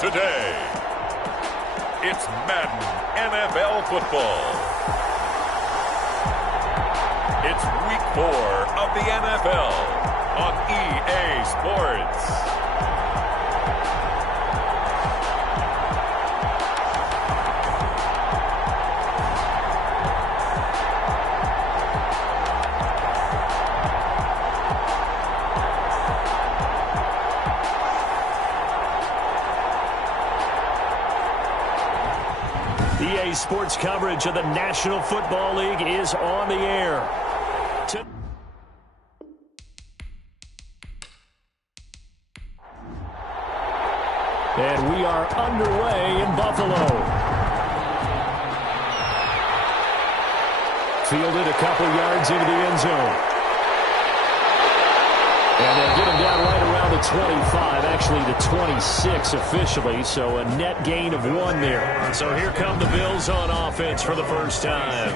Today, it's Madden NFL football. It's week 4 of the NFL on EA Sports. EA Sports coverage of the National Football League is on the air. And we are underway in Buffalo. Fielded a couple yards into the end zone. And they'll get him down right around the 25, actually the 26 officially, so a net gain of 1 there. So here come the Bills on offense for the first time.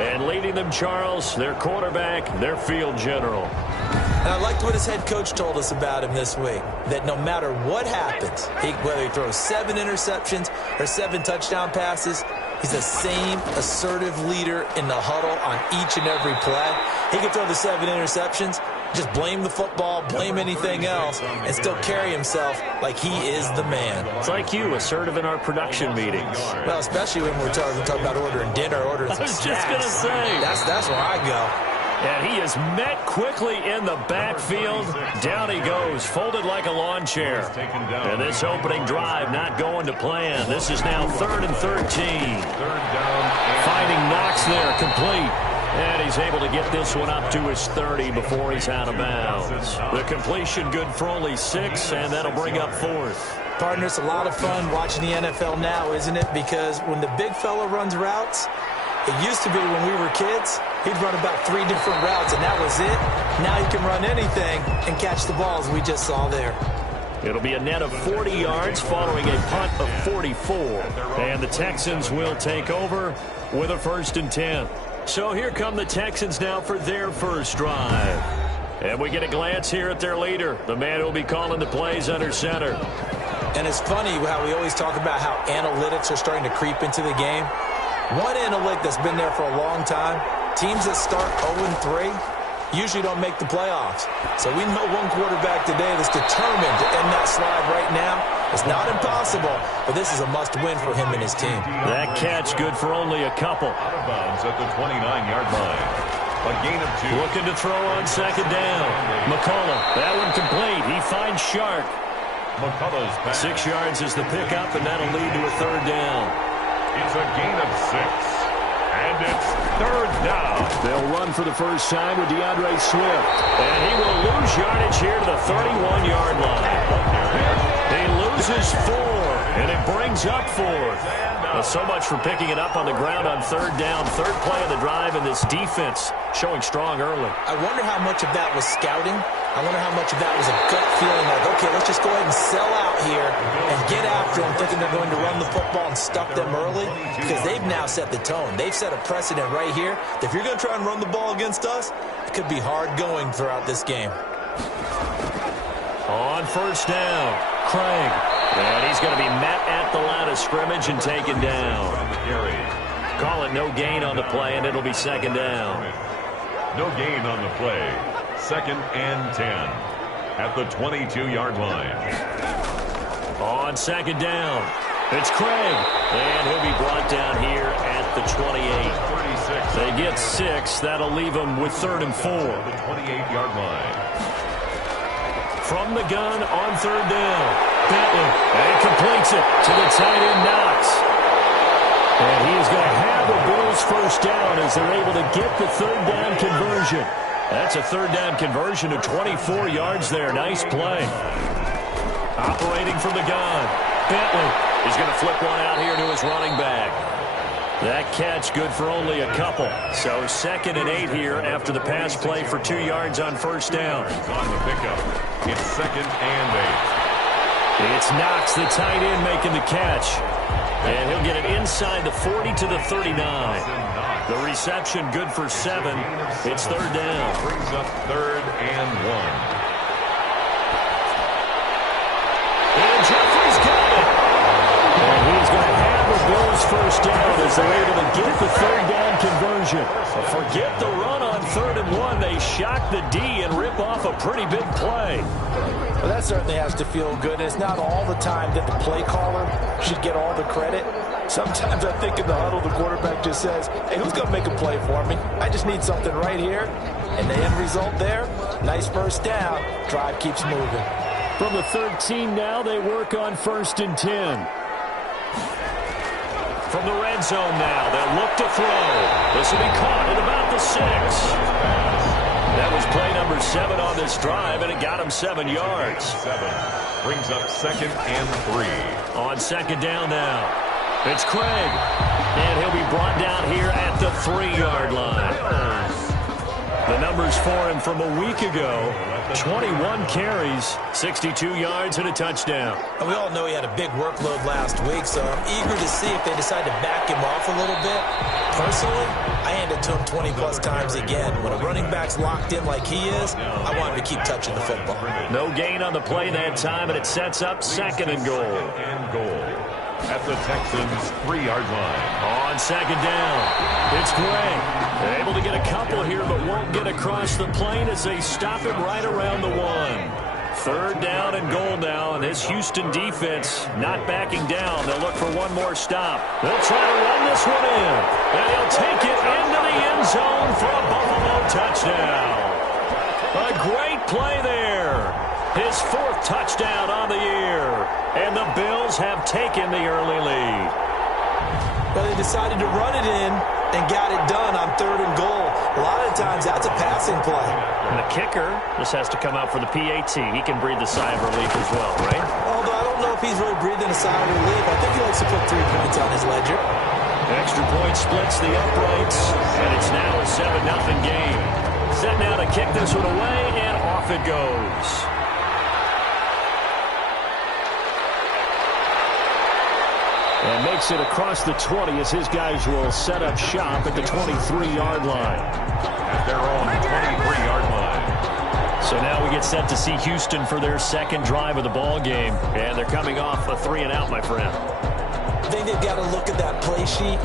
And leading them, Charles, their quarterback, their field general. And I liked what his head coach told us about him this week, that no matter what happens, whether he throws 7 interceptions or 7 touchdown passes, he's the same assertive leader in the huddle on each and every play. He can throw the 7 interceptions, just blame the football, blame anything else, and still carry himself like he is the man. It's like you, assertive in our production meetings. Well, especially when we're talking about ordering dinner, ordering some snacks. I was just going to say. That's where I go. And he is met quickly in the backfield. Down he goes, folded like a lawn chair. And this opening drive not going to plan. This is now 3rd and 13. Finding Knox there, complete. And he's able to get this one up to his 30 before he's out of bounds. The completion good for only 6, and that'll bring up 4th. Partner, it's a lot of fun watching the NFL now, isn't it? Because when the big fella runs routes, it used to be when we were kids, he'd run about 3 different routes, and that was it. Now he can run anything and catch the balls we just saw there. It'll be a net of 40 yards following a punt of 44. And the Texans will take over with a 1st and 10. So here come the Texans now for their first drive. And we get a glance here at their leader, the man who will be calling the plays under center. And it's funny how we always talk about how analytics are starting to creep into the game. One analytic that's been there for a long time, teams that start 0-3 usually don't make the playoffs. So we know one quarterback today that's determined to end that slide right now. It's not impossible, but this is a must-win for him and his team. That catch good for only a couple. Out of bounds at the 29-yard line. A gain of 2. Looking to throw on 2nd down. McCullough, that one complete. He finds Shark. McCullough's pass. 6 yards is the pickup, and that'll lead to a 3rd down. It's a gain of 6. And it's 3rd down. They'll run for the first time with DeAndre Swift. And he will lose yardage here to the 31-yard line. He loses 4, and it brings up 4th. So much for picking it up on the ground on 3rd down. 3rd play of the drive, and this defense showing strong early. I wonder how much of that was scouting. I wonder how much of that was a gut feeling like, okay, let's just go ahead and sell out here and get after them, thinking they're going to run the football and stuff them early, because they've now set the tone. They've set a precedent right here. If you're going to try and run the ball against us, it could be hard going throughout this game. On 1st down, Craig. And he's going to be met at the line of scrimmage and taken down. Call it no gain on the play, and it'll be 2nd down. No gain on the play. 2nd and 10 at the 22-yard line. On 2nd down, it's Craig. And he'll be brought down here at the 28. They get 6. That'll leave them with 3rd and 4. The 28-yard line. From the gun on 3rd down. Bentley, and completes it to the tight end Knox. And he is going to have the Bills first down as they're able to get the 3rd down conversion. That's a 3rd down conversion to 24 yards there. Nice play. Operating from the gun. Bentley is going to flip one out here to his running back. That catch good for only a couple. So 2nd and 8 here after the pass play for 2 yards on 1st down. On the pickup, it's 2nd and 8. It's Knox, the tight end, making the catch. And he'll get it inside the 40 to the 39. The reception good for 7. It's 3rd down. Brings up 3rd and 1. And Jeffrey's got it. first down as they're able to get the third down conversion. Forget the run on 3rd and 1. They shock the D and rip off a pretty big play. Well, that certainly has to feel good. It's not all the time that the play caller should get all the credit. Sometimes I think in the huddle, the quarterback just says, hey, who's going to make a play for me? I just need something right here. And the end result there, nice first down. Drive keeps moving. From the 13 now, they work on 1st and 10. From the red zone now, they'll look to throw. This will be caught at about the 6. That was play number 7 on this drive, and it got him 7 yards. 7 brings up 2nd and 3. On 2nd down now, it's Craig. And he'll be brought down here at the 3-yard line. The numbers for him from a week ago, 21 carries, 62 yards, and a touchdown. And we all know he had a big workload last week, so I'm eager to see if they decide to back him off a little bit. Personally, I hand it to him 20-plus times again. When a running back's locked in like he is, I want him to keep touching the football. No gain on the play that time, and it sets up 2nd and goal. At the Texans' 3-yard line. On 2nd down, it's Gray. They're able to get a couple here, but won't get across the plane as they stop him right around the 1. 3rd down and goal now, and this Houston defense not backing down. They'll look for one more stop. They'll try to run this one in, and he'll take it into the end zone for a Buffalo touchdown. A great play there. His 4th touchdown on the year, and the Bills have taken the early lead. Well, they decided to run it in and got it done on 3rd and goal. A lot of times, that's a passing play. And the kicker, this has to come out for the PAT. He can breathe a sigh of relief as well, right? Although I don't know if he's really breathing a sigh of relief. I think he likes to put 3 points on his ledger. Extra point splits the uprights, and it's now a 7-0 game. Set now to kick this one away, and off it goes. And makes it across the 20 as his guys will set up shop at the 23-yard line. At their own 23-yard line. So now we get set to see Houston for their 2nd drive of the ball game. And they're coming off a 3-and-out, my friend. I think they've got to look at that play sheet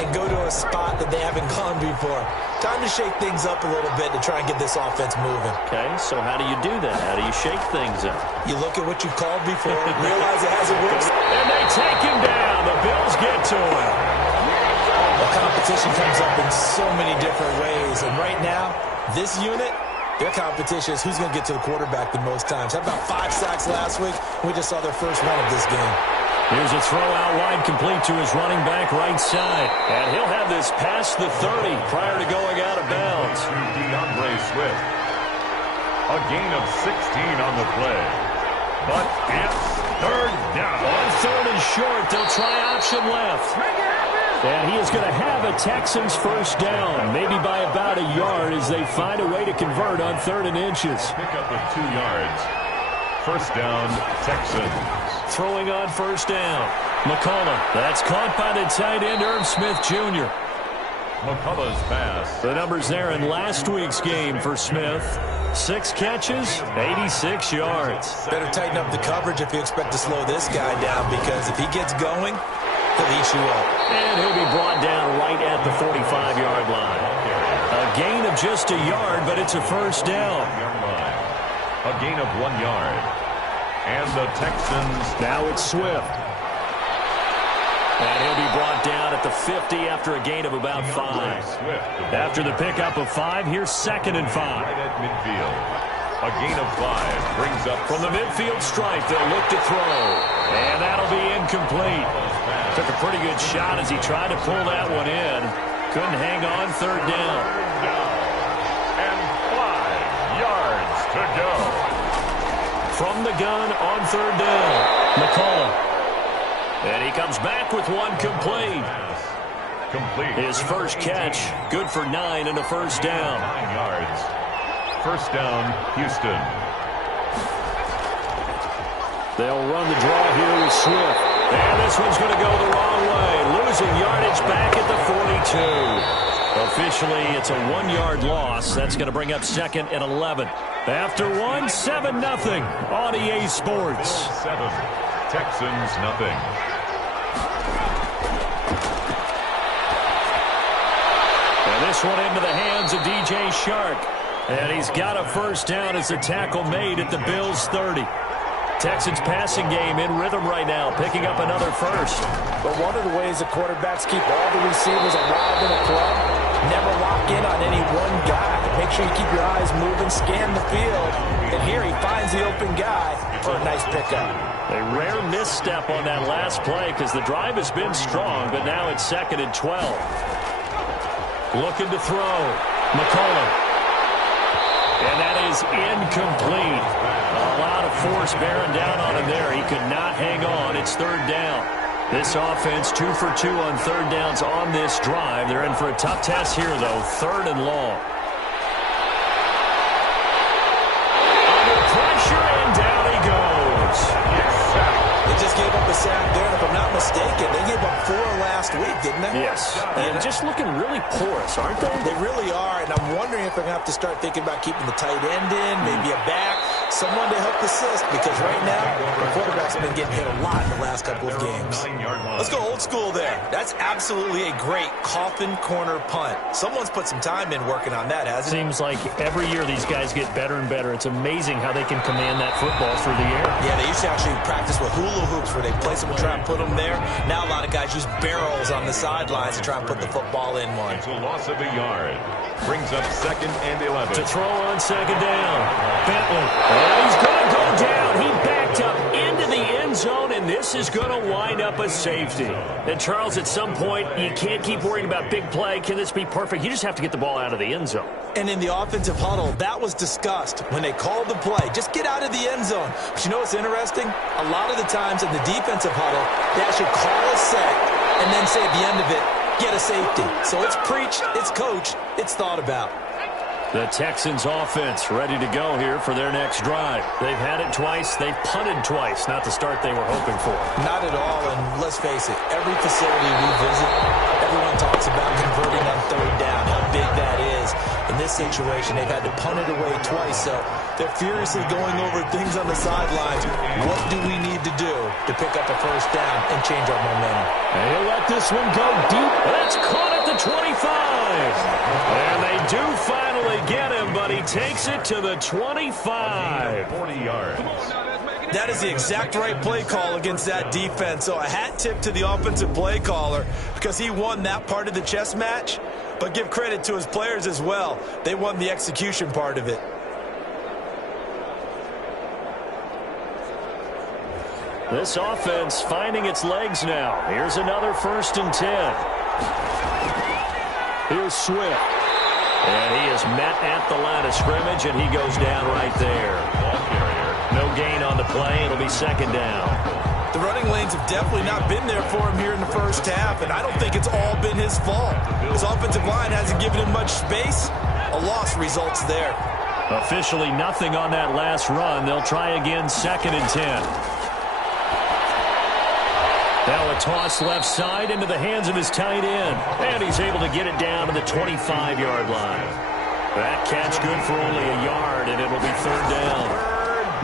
and go to a spot that they haven't gone before. Time to shake things up a little bit to try and get this offense moving. Okay, so how do you do that? How do you shake things up? You look at what you've called before, realize it hasn't worked. And they take him down. The Bills get to him. The competition comes up in so many different ways. And right now, this unit, their competition is who's going to get to the quarterback the most times. How about 5 sacks last week? We just saw their first one of this game. Here's a throw out wide, complete to his running back right side. And he'll have this past the 30 prior to going out of bounds. DeAndre Swift. A gain of 16 on the play. But it's 3rd down. On 3rd and short, they'll try option left. And he is going to have a Texans first down, maybe by about a yard as they find a way to convert on 3rd and inches. Pick up of 2 yards. First down, Texans. Throwing on 1st down. McCullough. That's caught by the tight end, Irv Smith Jr. McCullough's pass. The numbers there in last week's game for Smith. 6 catches, 86 yards. Better tighten up the coverage if you expect to slow this guy down, because if he gets going, he'll eat you up. And he'll be brought down right at the 45-yard line. A gain of just a yard, but it's a first down. A gain of 1 yard. And the Texans. Now it's Swift. And he'll be brought down at the 50 after a gain of about 5. After the pickup of 5, here's 2nd and 5. Right at midfield. A gain of 5 brings up from the midfield stripe. They'll look to throw. And that'll be incomplete. Took a pretty good shot as he tried to pull that one in. Couldn't hang on 3rd down. And 5 yards to go. From the gun on 3rd down. McCullough. And he comes back with one complete. His first catch, good for 9 and a first down. 9 yards. First down, Houston. They'll run the draw here with Swift. And this one's going to go the wrong way. Losing yardage back at the 42. Officially, it's a 1-yard loss. That's going to bring up 2nd and 11. After 7-0 on EA Sports. 7. Texans nothing. this one into the hands of DJ Shark. And he's got a first down as the tackle made at the Bills' 30. Texans passing game in rhythm right now, picking up another first. But one of the ways the quarterbacks keep all the receivers alive in a play, never lock in on any one guy. Make sure you keep your eyes moving, scan the field. And here he finds the open guy for a nice pickup. A rare misstep on that last play because the drive has been strong, but now it's 2nd and 12. Looking to throw. McCollum. And that is incomplete. A lot of force bearing down on him there. He could not hang on. It's 3rd down. This offense 2 for 2 on 3rd downs on this drive. They're in for a tough test here, though. 3rd and long. Under pressure, and down he goes. They just gave up a sack there, and if I'm not mistaken, they gave up 4 last week, didn't they? Yes. And just looking really porous, aren't they? They really are, and I'm wondering if they're going to have to start thinking about keeping the tight end in, maybe a back, someone to help assist, because right now, the quarterback's been getting hit a lot in the last couple of games. Let's go old school there. That's absolutely a great coffin corner punt. Someone's put some time in working on that, hasn't it? Seems like every year these guys get better and better. It's amazing how they can command that football through the air. Yeah, they used to actually practice with hula hoops where they place them and try and put them there. Now a lot of guys use barrels on the sidelines to try and put the football in one. It's a loss of a yard. Brings up 2nd and 11. To throw on 2nd down. Bentley. And he's going to go down. He backed up into the end zone, and this is going to wind up a safety. And, Charles, at some point, you can't keep worrying about big play. Can this be perfect? You just have to get the ball out of the end zone. And in the offensive huddle, that was discussed when they called the play. Just get out of the end zone. But you know what's interesting? A lot of the times in the defensive huddle, they actually call a set and then say at the end of it, get a safety. So it's preached, it's coached, it's thought about. The Texans offense ready to go here for their next drive. They've had it twice. They've punted twice. Not the start they were hoping for. Not at all, and let's face it, every facility we visit, everyone talks about converting on 3rd down, how big that is. In this situation, they've had to punt it away twice, so they're furiously going over things on the sidelines. What do we need to do to pick up a first down and change our momentum? They'll let this one go deep. That's caught at the 25. And they do finally get him, but he takes it to the 25. 40 yards. That is the exact right play call against that defense. So a hat tip to the offensive play caller because he won that part of the chess match. But give credit to his players as well. They won the execution part of it. This offense finding its legs now. Here's another 1st and 10. Here's Swift. And he is met at the line of scrimmage, and he goes down right there. No gain on the play. It'll be 2nd down. The running lanes have definitely not been there for him here in the first half, and I don't think it's all been his fault. His offensive line hasn't given him much space. A loss results there. Officially nothing on that last run. They'll try again 2nd and 10. Now a toss left side into the hands of his tight end. And he's able to get it down to the 25-yard line. That catch good for only a yard, and it'll be 3rd down.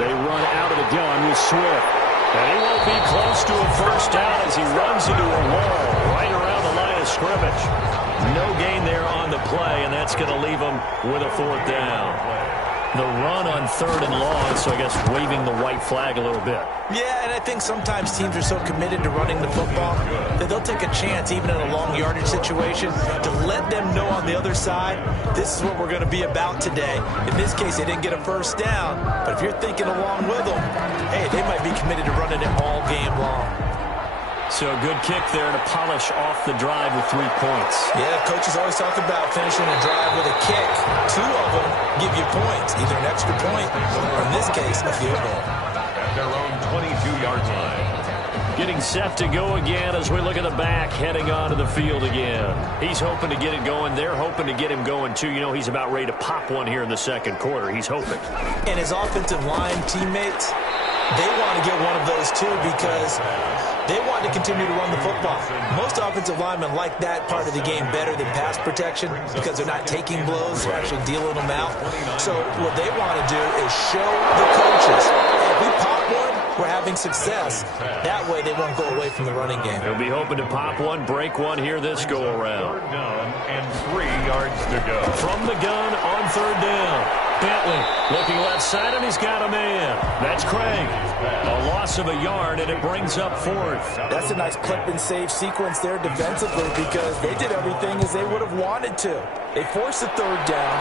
They run out of the gun with Swift. And he won't be close to a first down as he runs into a wall right around the line of scrimmage. No gain there on the play, and that's going to leave him with a 4th down. The run on 3rd and long, so I guess waving the white flag a little bit. Yeah, and I think sometimes teams are so committed to running the football that they'll take a chance, even in a long yardage situation, to let them know on the other side, this is what we're going to be about today. In this case, they didn't get a first down, but if you're thinking along with them, hey, they might be committed to running it all game long. So a good kick there to polish off the drive with 3 points. Yeah, coaches always talk about finishing a drive with a kick. 2 of them give you points, either an extra point or, in this case, a field goal. At their own 22-yard line. Getting set to go again as we look at the back, heading onto the field again. He's hoping to get it going. They're hoping to get him going, too. You know, he's about ready to pop one here in the 2nd quarter. He's hoping. And his offensive line teammates, they want to get one of those, too, because they want to continue to run the football. Most offensive linemen like that part of the game better than pass protection because they're not taking blows, they're actually dealing them out. So what they want to do is show the coaches, hey, if we pop one, who are having success. That way they won't go away from the running game. They'll be hoping to pop one, break one here this go-around. Third down and 3 yards to go. From the gun on third down. Bentley looking left side, and he's got a man. That's Craig. A loss of a yard, and it brings up fourth. That's a nice clip and save sequence there defensively because they did everything as they would have wanted to. They forced the third down,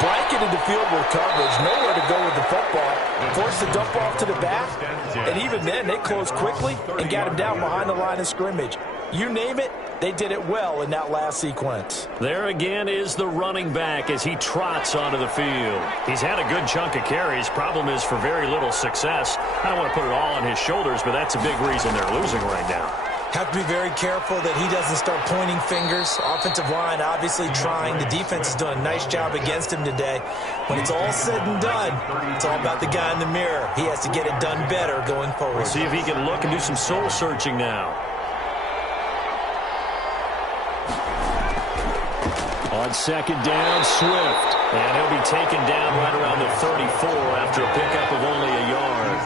blanketed the field with coverage, nowhere to go with the football, forced the dump off to the back, and even then they closed quickly and got him down behind the line of scrimmage. You name it, they did it well in that last sequence. There again is the running back as he trots onto the field. He's had a good chunk of carries. Problem is for very little success. I don't want to put it all on his shoulders, but that's a big reason they're losing right now. Have to be very careful that he doesn't start pointing fingers. Offensive line obviously trying. The defense has done a nice job against him today. When it's all said and done, it's all about the guy in the mirror. He has to get it done better going forward. We'll see if he can look and do some soul searching now. On second down, Swift. And he'll be taken down right around the 34 after a pickup of only a yard.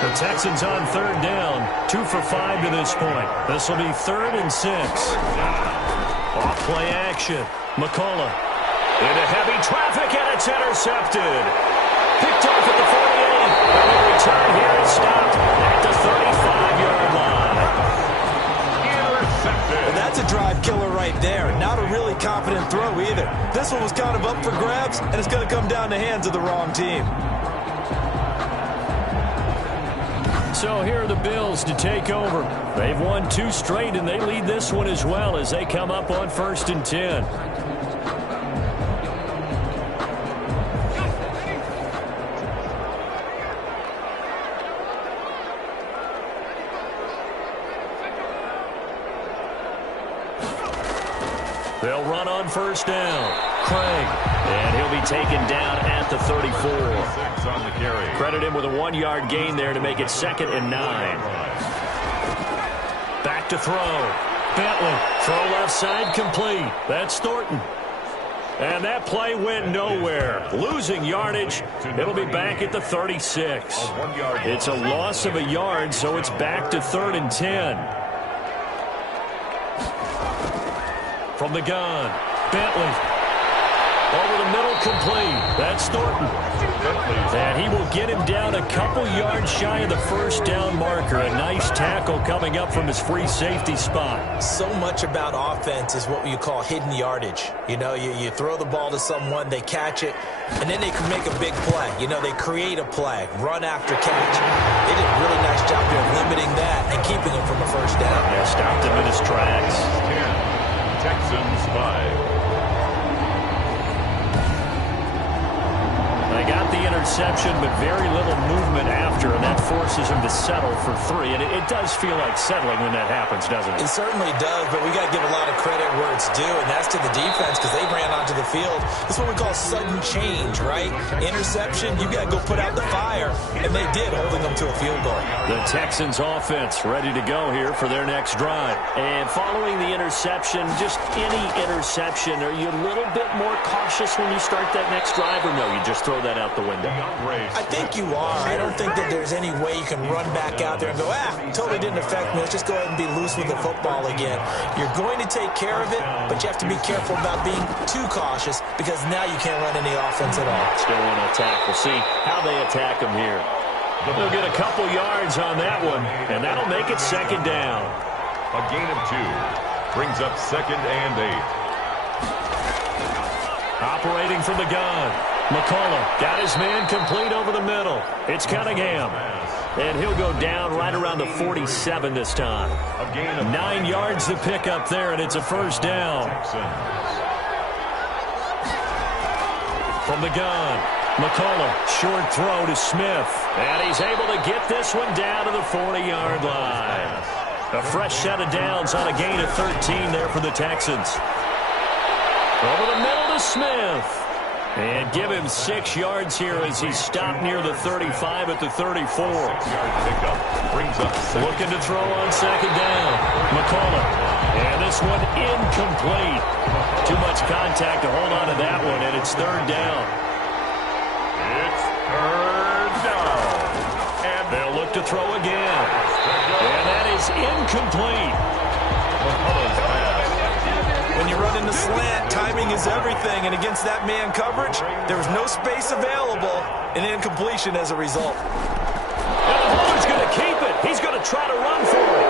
The Texans on third down, 2 for 5 to this point. This will be 3rd and 6. Off play action. McCullough into heavy traffic, and it's intercepted. Picked off at the 48. And the return here is stopped at the 35-yard line. Well, that's a drive killer right there. Not a really confident throw either. This one was kind of up for grabs, and it's going to come down the hands of the wrong team. So here are the Bills to take over. They've won 2 straight, and they lead this one as well as they come up on 1st and 10. They'll run on 1st down. Craig. And he'll be taken down at the 34. On the carry. Credit him with a 1-yard gain there to make it 2nd and 9. Back to throw. Bentley. Throw left side complete. That's Thornton. And that play went nowhere. Losing yardage. It'll be back at the 36. It's a loss of a yard, so it's back to 3rd and 10. From the gun, Bentley. Over the middle, complete. That's Thornton. And he will get him down a couple yards shy of the 1st down marker. A nice tackle coming up from his free safety spot. So much about offense is what you call hidden yardage. You know, you throw the ball to someone, they catch it, and then they can make a big play. You know, they create a play, run after catch. They did a really nice job here of limiting that and keeping him from a 1st down. Yeah, stopped him in his tracks. 10, Texans 5. They got the interception, but very little movement after, and that forces him to settle for 3. And it does feel like settling when that happens, doesn't it? It certainly does, but we got to give a lot of credit where it's due, and that's to the defense because they ran onto the field. This is what we call sudden change, right? Interception, you got to go put out the fire, and they did, holding them to a field goal. The Texans offense ready to go here for their next drive. And following the interception, just any interception, are you a little bit more cautious when you start that next drive, or no, you just throw that out the window? I think you are. I don't think that there's any way you can run back out there and go, totally didn't affect me. Let's just go ahead and be loose with the football again. You're going to take care of it, but you have to be careful about being too cautious because now you can't run any offense at all. Still want to attack. We'll see how they attack him here. They'll get a couple yards on that one, and that'll make it 2nd down. A gain of 2 brings up 2nd and 8. Operating from the gun. McCullough got his man complete over the middle. It's Cunningham. And he'll go down right around the 47 this time. 9 yards to pick up there, and it's a 1st down. From the gun, McCullough, short throw to Smith. And he's able to get this one down to the 40-yard line. A fresh set of downs on a gain of 13 there for the Texans. Over the middle to Smith. And give him 6 yards here as he's stopped near the 35 at the 34. 6-yard pickup brings up 7. Looking to throw on 2nd down. McCullough. And this one incomplete. Too much contact to hold on to that one, and it's 3rd down. It's 3rd down. And they'll look to throw again. And that is incomplete. When you run in the slant, timing is everything, and against that man coverage, there was no space available, and incompletion as a result. And the holder's going to keep it. He's going to try to run for it.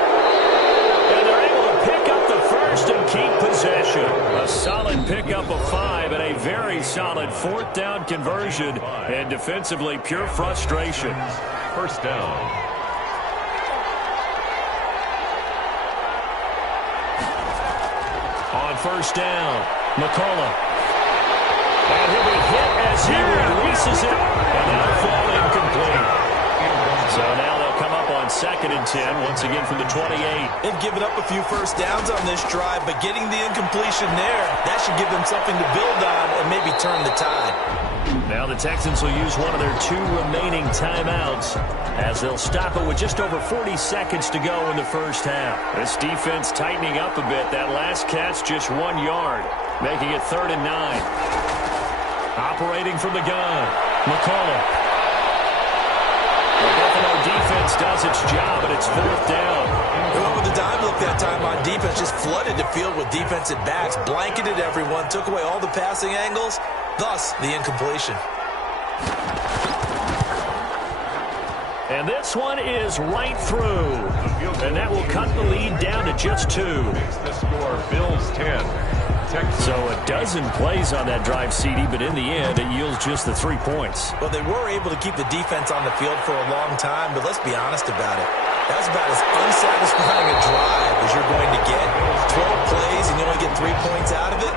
And they're able to pick up the first and keep possession. A solid pickup of 5 and a very solid fourth down conversion, and defensively pure frustration. First down. On first down, McCullough. And he'll be hit as he releases it, and that'll fall incomplete. So now they'll come up on 2nd and 10, once again from the 28. They've given up a few first downs on this drive, but getting the incompletion there, that should give them something to build on and maybe turn the tide. Now the Texans will use one of their 2 remaining timeouts as they'll stop it with just over 40 seconds to go in the first half. This defense tightening up a bit. That last catch just 1 yard, making it 3rd and 9. Operating from the gun, McCullough. The Buffalo defense does its job, and it's 4th down. They went with the dime look that time on defense, just flooded the field with defensive backs, blanketed everyone, took away all the passing angles, thus the incompletion. And this one is right through. And that will cut the lead down to just 2. Makes the score Bills 10. So a dozen plays on that drive, CD, but in the end, it yields just the 3 points. Well, they were able to keep the defense on the field for a long time, but let's be honest about it. That's about as unsatisfying a drive as you're going to get. 12 plays and you only get 3 points out of it.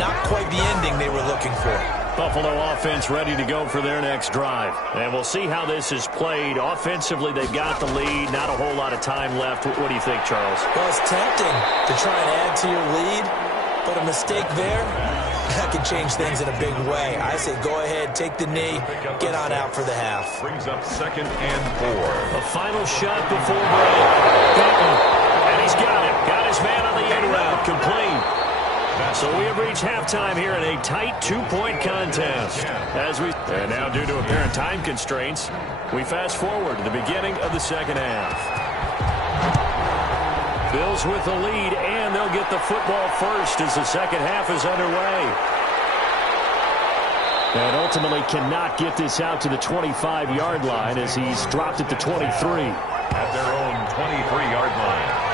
Not quite the ending they were looking for. Buffalo offense ready to go for their next drive. And we'll see how this is played. Offensively, they've got the lead. Not a whole lot of time left. What do you think, Charles? Well, it's tempting to try and add to your lead, but a mistake there, that could change things in a big way. I say go ahead, take the knee, get on out for the half. Brings up 2nd and 4. A final shot before break. And he's got it. Got his man on the end route. Complete. So we have reached halftime here in a tight 2-point contest. And now, due to apparent time constraints, we fast forward to the beginning of the second half. Bills with the lead, and they'll get the football first as the second half is underway. And ultimately cannot get this out to the 25-yard line as he's dropped at the 23. At their own 23-yard line.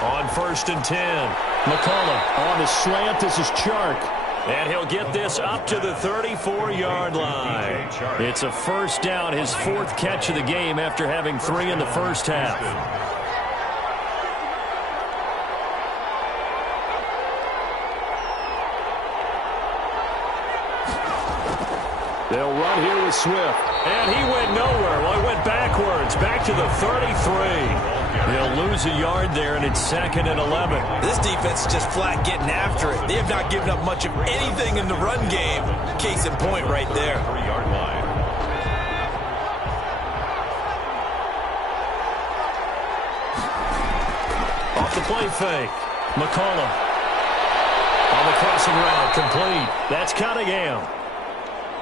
On 1st and 10, McCullough on the slant. This is Chark. And he'll get this up to the 34-yard line. It's a first down, his 4th catch of the game after having 3 in the first half. They'll run here with Swift. And he went nowhere. Well, he went backwards, back to the 33. They'll lose a yard there, and it's 2nd and 11. This defense is just flat getting after it. They have not given up much of anything in the run game. Case in point right there. 3-yard line. Off the play fake. McCullough. On the crossing route, complete. That's Cunningham.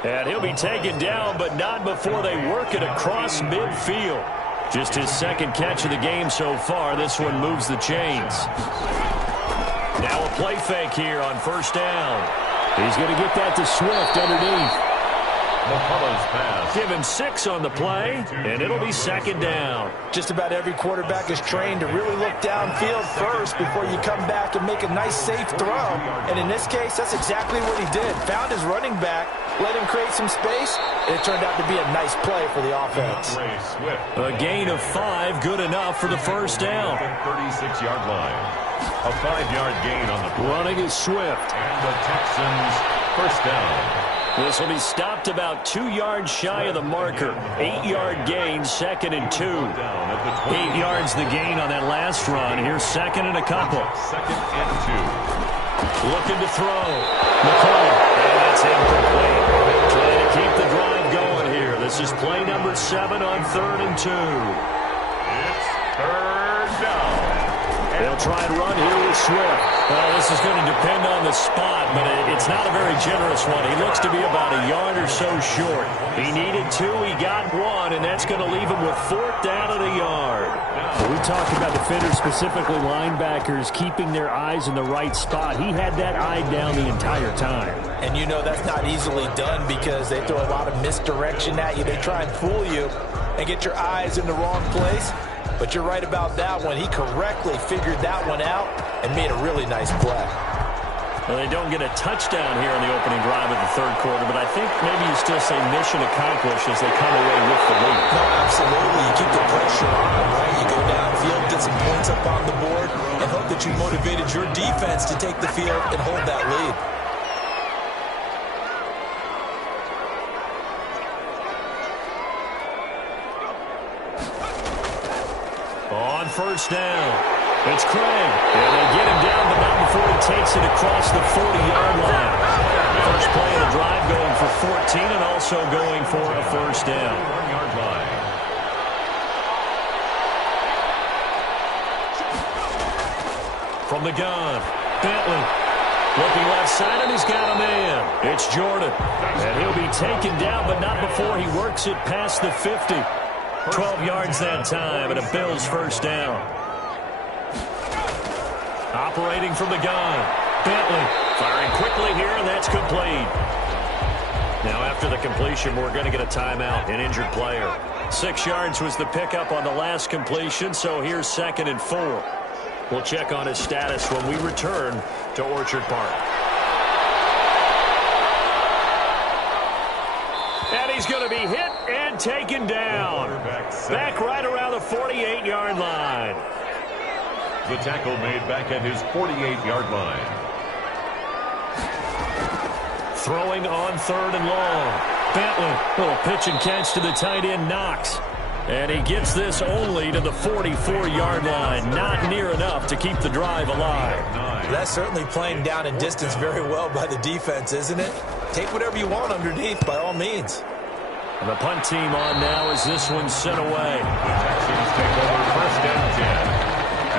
And he'll be taken down, but not before they work it across midfield. Just his 2nd catch of the game so far. This one moves the chains. Now a play fake here on first down. He's going to get that to Swift underneath. McCullough's pass. Give him 6 on the play, and it'll be 2nd down. Just about every quarterback is trained to really look downfield first before you come back and make a nice, safe throw. And in this case, that's exactly what he did. Found his running back, let him create some space, and it turned out to be a nice play for the offense. A gain of 5, good enough for the first down. 36-yard line. A 5-yard gain on the play. Running is Swift. And the Texans first down. This will be stopped about 2 yards shy of the marker. 8-yard gain, 2nd and 2. 8 yards the gain on that last run. Here's 2nd and a couple. 2nd and 2. Looking to throw. McCullough. And that's incomplete. Trying to keep the drive going here. This is play number 7 on 3rd and 2. It's 3rd down. They'll try and run here with Swift. Well, this is going to depend on the spot, but it's not a very generous one. He looks to be about a yard or so short. He needed 2, he got 1, and that's going to leave him with 4th down and a yard. Well, we talked about defenders, specifically linebackers, keeping their eyes in the right spot. He had that eye down the entire time. And you know that's not easily done because they throw a lot of misdirection at you. They try and fool you and get your eyes in the wrong place. But you're right about that one. He correctly figured that one out and made a really nice play. Well, they don't get a touchdown here in the opening drive of the 3rd quarter, but I think maybe you still say mission accomplished as they come away with the lead. No, absolutely. You keep the pressure on them, right? You go downfield, get some points up on the board, and hope that you motivated your defense to take the field and hold that lead. On 1st down, it's Craig. And they get him down, but not before he takes it across the 40-yard line. First play of the drive going for 14 and also going for a 1st down. 1-yard line. From the gun, Bentley. Looking left side, and he's got a man. It's Jordan. And he'll be taken down, but not before he works it past the 50. 12 yards that time, and a Bills 1st down. Operating from the gun, Bentley firing quickly here, and that's complete. Now after the completion, we're going to get a timeout, an injured player. 6 yards was the pickup on the last completion, so here's 2nd and 4. We'll check on his status when we return to Orchard Park. And he's going to be hit and taken down. Back right around the 48-yard line. The tackle made back at his 48-yard line. Throwing on 3rd and long. Bentley, little pitch and catch to the tight end, Knox. And he gets this only to the 44-yard line. Not near enough to keep the drive alive. That's certainly playing down in distance very well by the defense, isn't it? Take whatever you want underneath, by all means. And the punt team on now as this one's sent away. The Texans take over 1st and 10.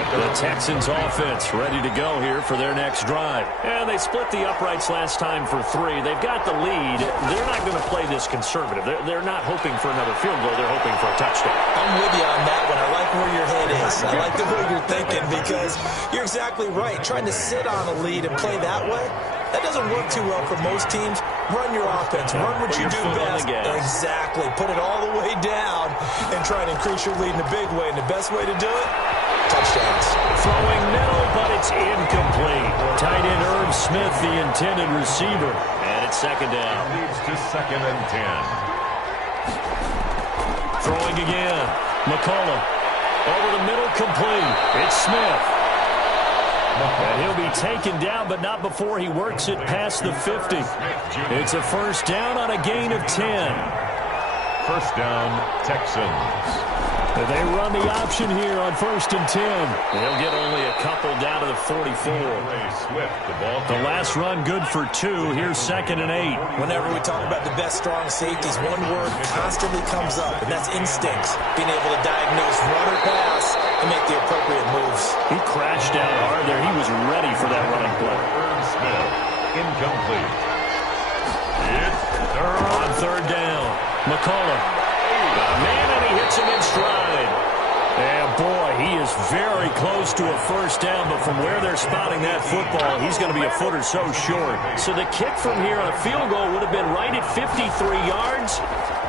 The Texans offense ready to go here for their next drive. And they split the uprights last time for 3. They've got the lead. They're not going to play this conservative. They're not hoping for another field goal. They're hoping for a touchdown. I'm with you on that one. I like where your head is. I like the way you're thinking because you're exactly right. Trying to sit on a lead and play that way, that doesn't work too well for most teams. Run your offense. Run what you do best. Exactly. Put it all the way down and try to increase your lead in a big way. And the best way to do it, touchdowns. Throwing middle, but it's incomplete. Tight end Irv Smith, the intended receiver. And it's 2nd down. Leads to 2nd and 10. Throwing again. McCullough. Over the middle, complete. It's Smith. And he'll be taken down, but not before he works it past the 50. It's a 1st down on a gain of 10. 1st down, Texans. They run the option here on 1st and 10. They'll get only a couple down to the 44. The last run good for 2. Here's 2nd and 8. Whenever we talk about the best strong safeties, one word constantly comes up, and that's instincts. Being able to diagnose run or pass and make the appropriate moves. He crashed down hard there. He was ready for that running play. Smith, incomplete. It's on 3rd down. McCullough. Man, and he hits him in stride. And boy, he is very close to a 1st down, but from where they're spotting that football, he's going to be a foot or so short. So the kick from here on a field goal would have been right at 53 yards,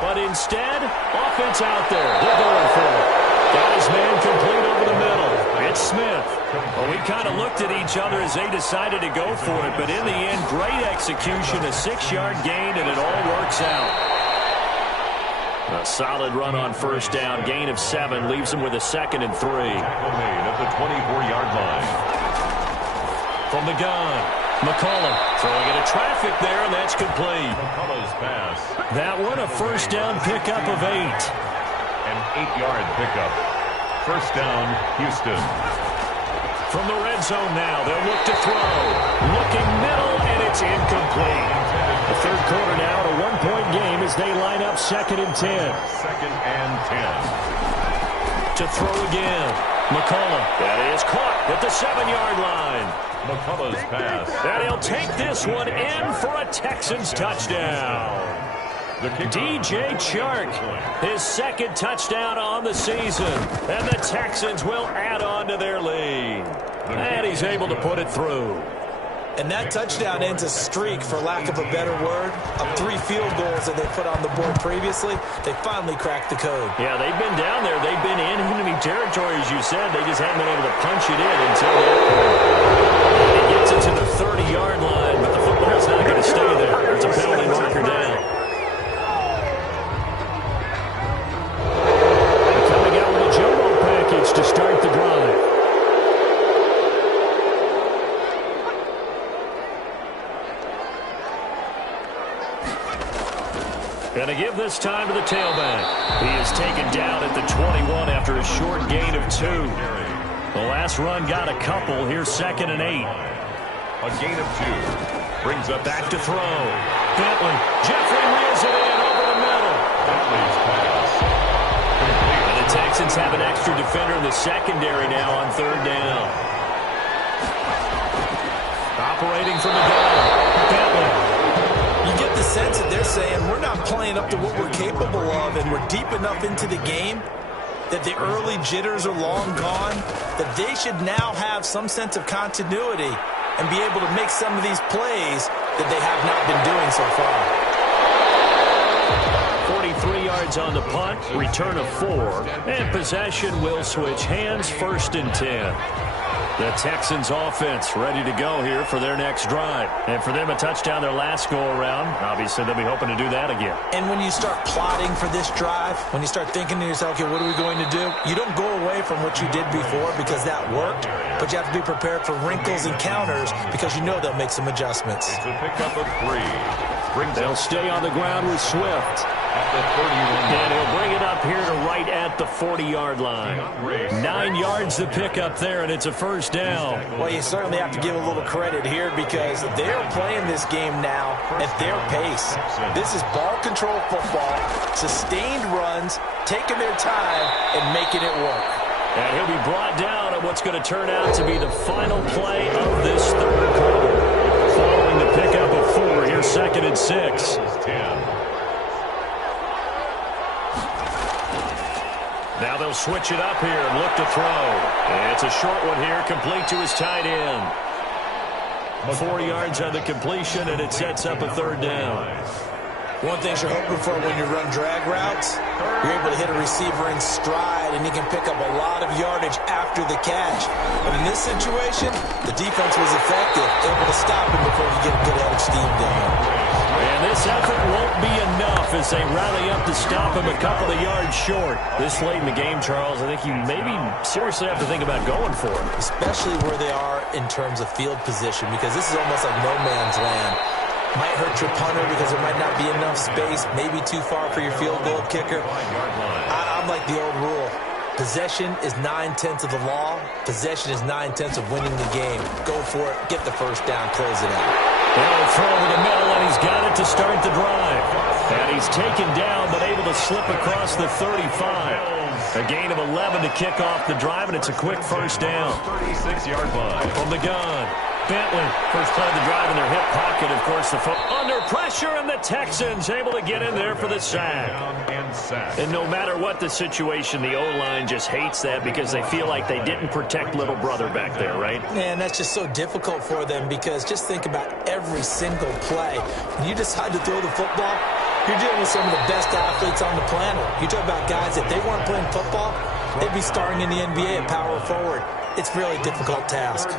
but instead, offense out there. They're going for it. Got his man complete over the middle. It's Smith. Well, we kind of looked at each other as they decided to go for it, but in the end, great execution, a 6-yard gain, and it all works out. A solid run on 1st down. Gain of 7 leaves him with a 2nd and 3. Tackle made at the 24-yard line. From the gun, McCullough throwing into traffic there, and that's complete. McCullough's pass. That one a 1st down pickup of 8. An 8-yard pickup. 1st down, Houston. From the red zone now, they'll look to throw. Looking middle, and it's incomplete. The 3rd quarter now, a 1-point game as they line up 2nd and 10. 2nd and 10. To throw again. McCullough. That is caught at the 7-yard line. McCullough's pass. And he'll take this one in for a Texans touchdown. DJ Chark, his second touchdown on the season. And the Texans will add on to their lead. And he's able to put it through. And that touchdown ends a streak, for lack of a better word, of 3 field goals that they put on the board previously. They finally cracked the code. Yeah, they've been down there. They've been in enemy territory, as you said. They just haven't been able to punch it in until that point. It gets it to the 30-yard line, but the football's not going to stay there. It's a penalty marker down. Coming out with a jumbo package to start the drive. Going to give this time to the tailback. He is taken down at the 21 after a short gain of 2. The last run got a couple. Here's 2nd and 8. A gain of 2. Brings up back to throw. Bentley. Jeffrey reels it in over the middle. Bentley's pass. And the Texans have an extra defender in the secondary now on 3rd down. Operating from the gun. Bentley. You get the sense that they're saying we're not playing up to what we're capable of, and we're deep enough into the game that the early jitters are long gone, that they should now have some sense of continuity and be able to make some of these plays that they have not been doing so far. 43 yards on the punt, return of 4, and possession will switch hands, 1st and 10. The Texans offense ready to go here for their next drive. And for them, a touchdown their last go-around. Obviously, they'll be hoping to do that again. And when you start plotting for this drive, when you start thinking to yourself, okay, what are we going to do? You don't go away from what you did before because that worked, but you have to be prepared for wrinkles and counters because you know they'll make some adjustments. It's a pickup of 3. They'll stay on the ground with Swift. At the 31. And he'll bring it up here to right at the 40-yard line. 9 yards to pick up there, and it's a 1st down. Well, you certainly have to give a little credit here because they're playing this game now at their pace. This is ball control football, sustained runs, taking their time, and making it work. And he'll be brought down at what's going to turn out to be the final play of this 3rd quarter. Following the pickup of 4, here's 2nd and 6. Now they'll switch it up here and look to throw. And it's a short one here, complete to his tight end. 4 yards on the completion, and it sets up a 3rd down. One thing you're hoping for when you run drag routes, you're able to hit a receiver in stride, and he can pick up a lot of yardage after the catch. But in this situation, the defense was effective, able to stop him before he get a good head of steam going. And this effort won't be enough as they rally up to stop him a couple of yards short. This late in the game, Charles, I think you maybe seriously have to think about going for it. Especially where they are in terms of field position, because this is almost like no man's land. Might hurt your punter because there might not be enough space, maybe too far for your field goal kicker. I'm like the old rule. Possession is 9/10 of the law. Possession is 9/10 of winning the game. Go for it. Get the 1st down. Close it out. They'll throw over the middle, and he's got it to start the drive. And he's taken down, but able to slip across the 35. A gain of 11 to kick off the drive, and it's a quick 1st down. 36-yard line. From the gun. Bentley, first play of the drive in their hip pocket. Of course, the foot under pressure, and the Texans able to get in there for the sack. And no matter what the situation, the O-line just hates that because they feel like they didn't protect little brother back there, right? Man, that's just so difficult for them because just think about every single play. When you decide to throw the football, you're dealing with some of the best athletes on the planet. You talk about guys, if they weren't playing football, they'd be starring in the NBA at power forward. It's a really difficult task.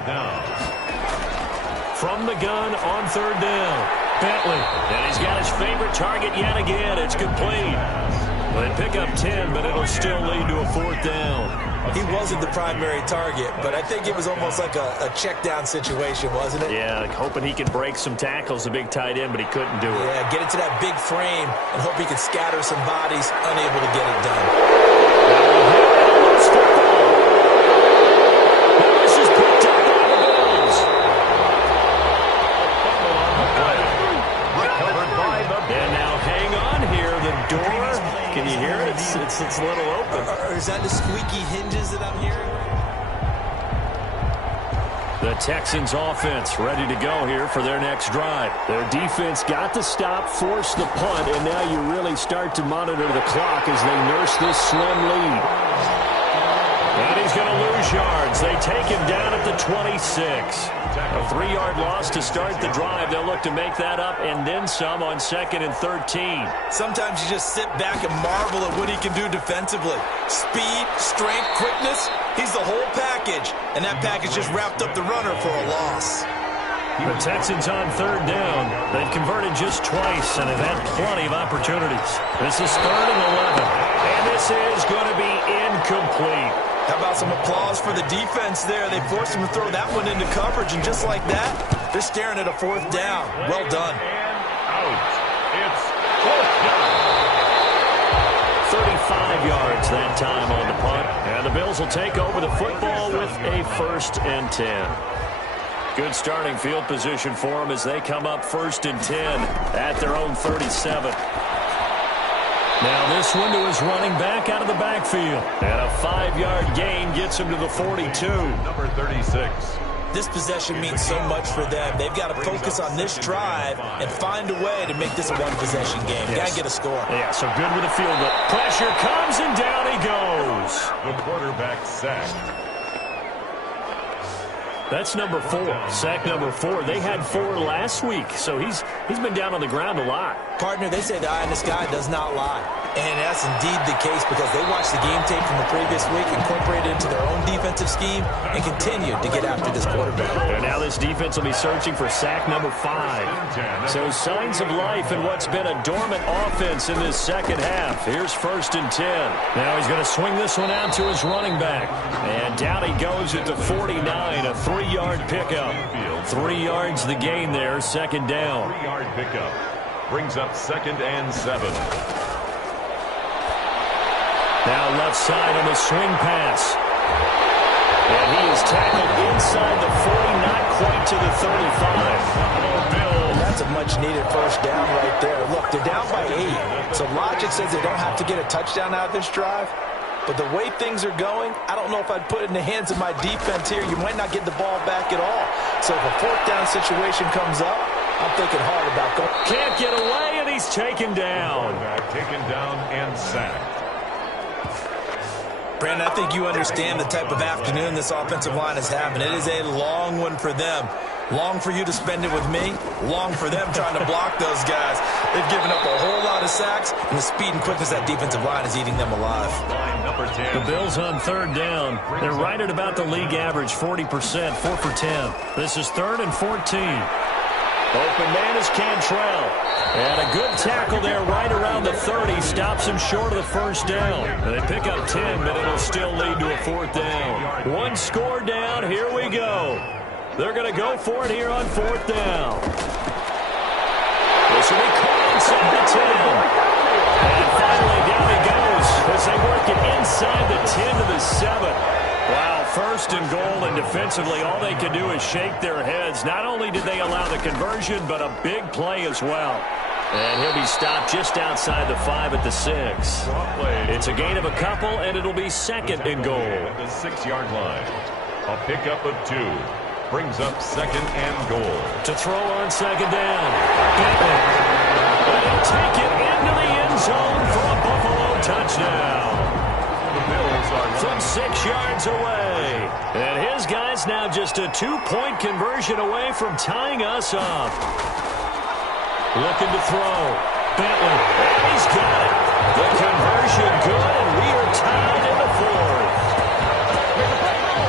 From the gun on 3rd down. Bentley. And he's got his favorite target yet again. It's complete. Well, they pick up 10, but it'll still lead to a 4th down. He wasn't the primary target, but I think it was almost like a check down situation, wasn't it? Yeah, like hoping he could break some tackles, the big tight end, but he couldn't do it. Yeah, get it to that big frame and hope he could scatter some bodies, unable to get it done. This is picked up by the Bills. And now hang on here. The door, can you hear it? It's a little open. Or is that the squeaky hinges that I'm hearing? The Texans offense ready to go here for their next drive. Their defense got the stop, forced the punt, and now you really start to monitor the clock as they nurse this slim lead. And he's going to lose yards. They take him down at the 26. A 3-yard loss to start the drive. They'll look to make that up and then some on 2nd and 13. Sometimes you just sit back and marvel at what he can do defensively. Speed, strength, quickness. He's the whole package. And that package just wrapped up the runner for a loss. The Texans on 3rd down. They've converted just twice and have had plenty of opportunities. This is 3rd and 11. And this is going to be incomplete. How about some applause for the defense there? They forced him to throw that one into coverage, and just like that, they're staring at a 4th down. Well done. Out. It's 4th down. 35 yards that time on the punt. And the Bills will take over the football with a 1st and 10. Good starting field position for them as they come up 1st and 10 at their own 37. Now this one to his running back out of the backfield. And a 5-yard gain gets him to the 42. Number 36. This possession means so much for them. They've got to focus on this drive and find a way to make this a one-possession game. Yes. Got to get a score. Yeah, so good with the field goal. Pressure comes and down he goes. The quarterback sacked. That's number 4. Sack number 4. They had 4 last week, so he's been down on the ground a lot. Partner, they say the eye in the sky does not lie. And that's indeed the case because they watched the game tape from the previous week, incorporated it into their own defensive scheme, and continued to get after this quarterback. And now this defense will be searching for sack number 5. So signs of life in what's been a dormant offense in this second half. Here's 1st and 10. Now he's going to swing this one out to his running back. And down he goes at the 49, a 3-yard pickup. 3 yards the gain there, 2nd down. 3-yard pickup. Brings up 2nd and 7. Now left side on the swing pass. And he is tackled inside the 40, not quite to the 35. Bill. That's a much-needed 1st down right there. Look, they're down by 8. So logic says they don't have to get a touchdown out of this drive. But the way things are going, I don't know if I'd put it in the hands of my defense here. You might not get the ball back at all. So if a 4th down situation comes up, I'm thinking hard about going. Can't get away, and he's taken down. Taken down and sacked. Brandon, I think you understand the type of afternoon this offensive line is having. It is a long one for them. Long for you to spend it with me. Long for them trying to block those guys. They've given up a whole lot of sacks, and the speed and quickness of that defensive line is eating them alive. Number 10. The Bills on 3rd down. They're right at about the league average, 40%, 4 for 10. This is 3rd and 14. Open man is Cantrell. And a good tackle there right around the 30. Stops him short of the 1st down. And they pick up 10, but it'll still lead to a 4th down. 1 score down. Here we go. They're going to go for it here on 4th down. This will be caught inside the 10. And finally down he goes as they work it inside the 10 to the 7. Wow, 1st and goal, and defensively all they can do is shake their heads. Not only did they allow the conversion, but a big play as well. And he'll be stopped just outside the 5 at the 6. It's a gain of a couple, and it'll be 2nd and goal. At the 6-yard line. A pickup of 2. Brings up 2nd and goal. To throw on 2nd down. And he'll take it into the end zone for a Buffalo touchdown. From 6 yards away. And his guy's now just a 2-point conversion away from tying us up. Looking to throw. Bentley. And he's got it. The conversion good, and we are tied in the 4th.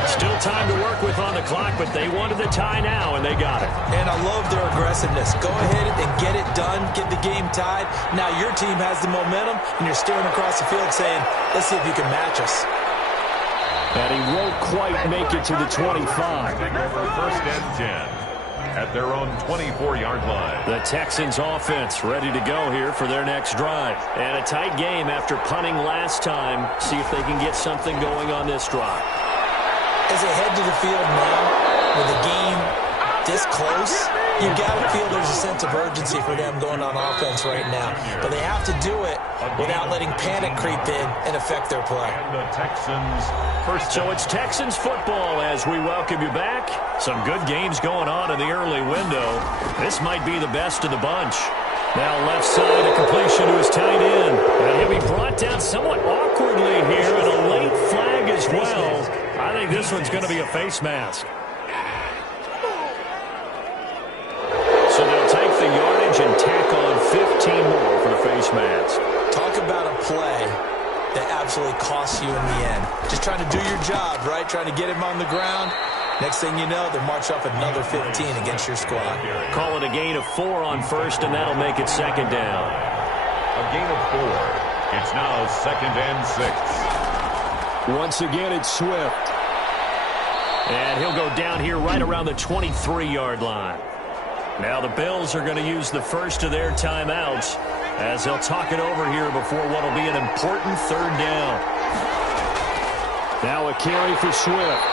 Still time to work with on the clock, but they wanted the tie now, and they got it. And I love their aggressiveness. Go ahead and get it done. Get the game tied. Now your team has the momentum, and you're staring across the field saying, let's see if you can match us. And he won't quite make it to the 25. Over 1st and 10 at their own 24-yard line. The Texans offense ready to go here for their next drive. And a tight game after punting last time. See if they can get something going on this drive. As they head to the field now with the game this close, you got to feel there's a sense of urgency for them going on offense right now. But they have to do it without letting panic creep in and affect their play. And the Texans first. So it's Texans football as we welcome you back. Some good games going on in the early window. This might be the best of the bunch. Now left side, a completion to his tight end. And he'll be brought down somewhat awkwardly here, and a late flag as well. I think this one's going to be a face mask. So they'll take the yardage and tack on 15 more for the face mask. Talk about a play that absolutely costs you in the end. Just trying to do your job, right? Trying to get him on the ground. Next thing you know, they'll march off another 15 against your squad. Call it a gain of 4 on first, and that'll make it second down. A gain of 4. It's now 2nd and 6. Once again, it's Swift. And he'll go down here right around the 23-yard line. Now the Bills are going to use the first of their timeouts as they'll talk it over here before what will be an important 3rd down. Now a carry for Swift.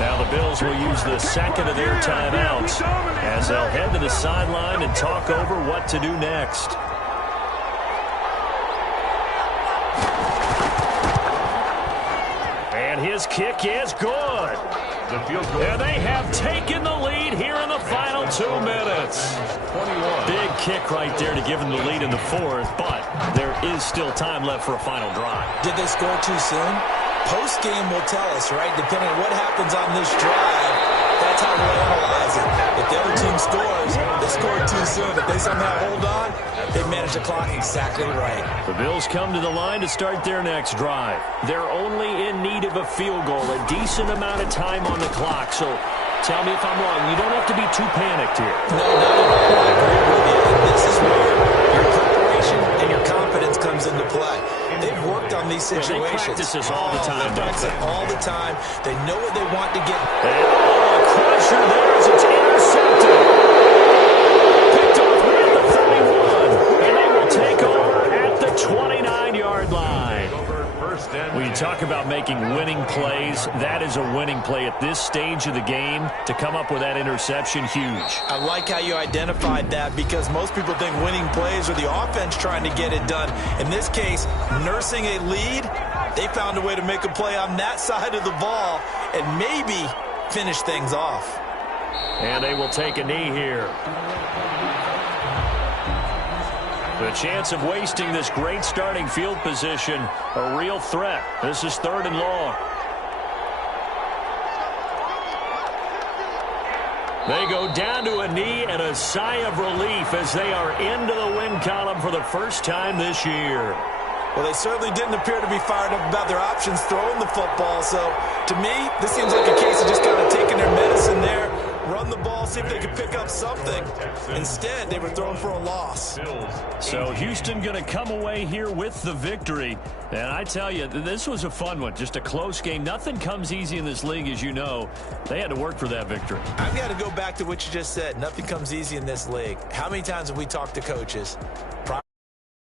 Now the Bills will use the second of their timeouts as they'll head to the sideline and talk over what to do next. And his kick is good. The field goal. And they have taken the lead here in the final 2 minutes. 21. Big kick right there to give them the lead in the 4th, but there is still time left for a final drive. Did they score too soon? Post-game will tell us, right? Depending on what happens on this drive, that's how we'll analyze it. If the other team scores, they scored too soon. If they somehow hold on, they manage the clock exactly right. The Bills come to the line to start their next drive. They're only in need of a field goal, a decent amount of time on the clock. So tell me if I'm wrong. You don't have to be too panicked here. No, not at all. I agree with you. And this is where your preparation and your confidence comes into play. They've worked on these situations. They practice this all the time. They practice it all the time. They know what they want to get. And a crusher there as it's intercepted. Picked off near the 31. And they will take over at the 29-yard line. When you talk about making winning plays, that is a winning play at this stage of the game. To come up with that interception, huge. I like how you identified that because most people think winning plays are the offense trying to get it done. In this case, nursing a lead, they found a way to make a play on that side of the ball and maybe finish things off. And they will take a knee here. The chance of wasting this great starting field position, a real threat. This is 3rd and long. They go down to a knee and a sigh of relief as they are into the win column for the first time this year. Well, they certainly didn't appear to be fired up about their options throwing the football. So, to me, this seems like a case of just kind of taking their medicine there, run the ball, see if they can pick up something. Instead, they were throwing for a loss. So Houston going to come away here with the victory. And I tell you, this was a fun one. Just a close game. Nothing comes easy in this league, as you know. They had to work for that victory. I've got to go back to what you just said. Nothing comes easy in this league. How many times have we talked to coaches?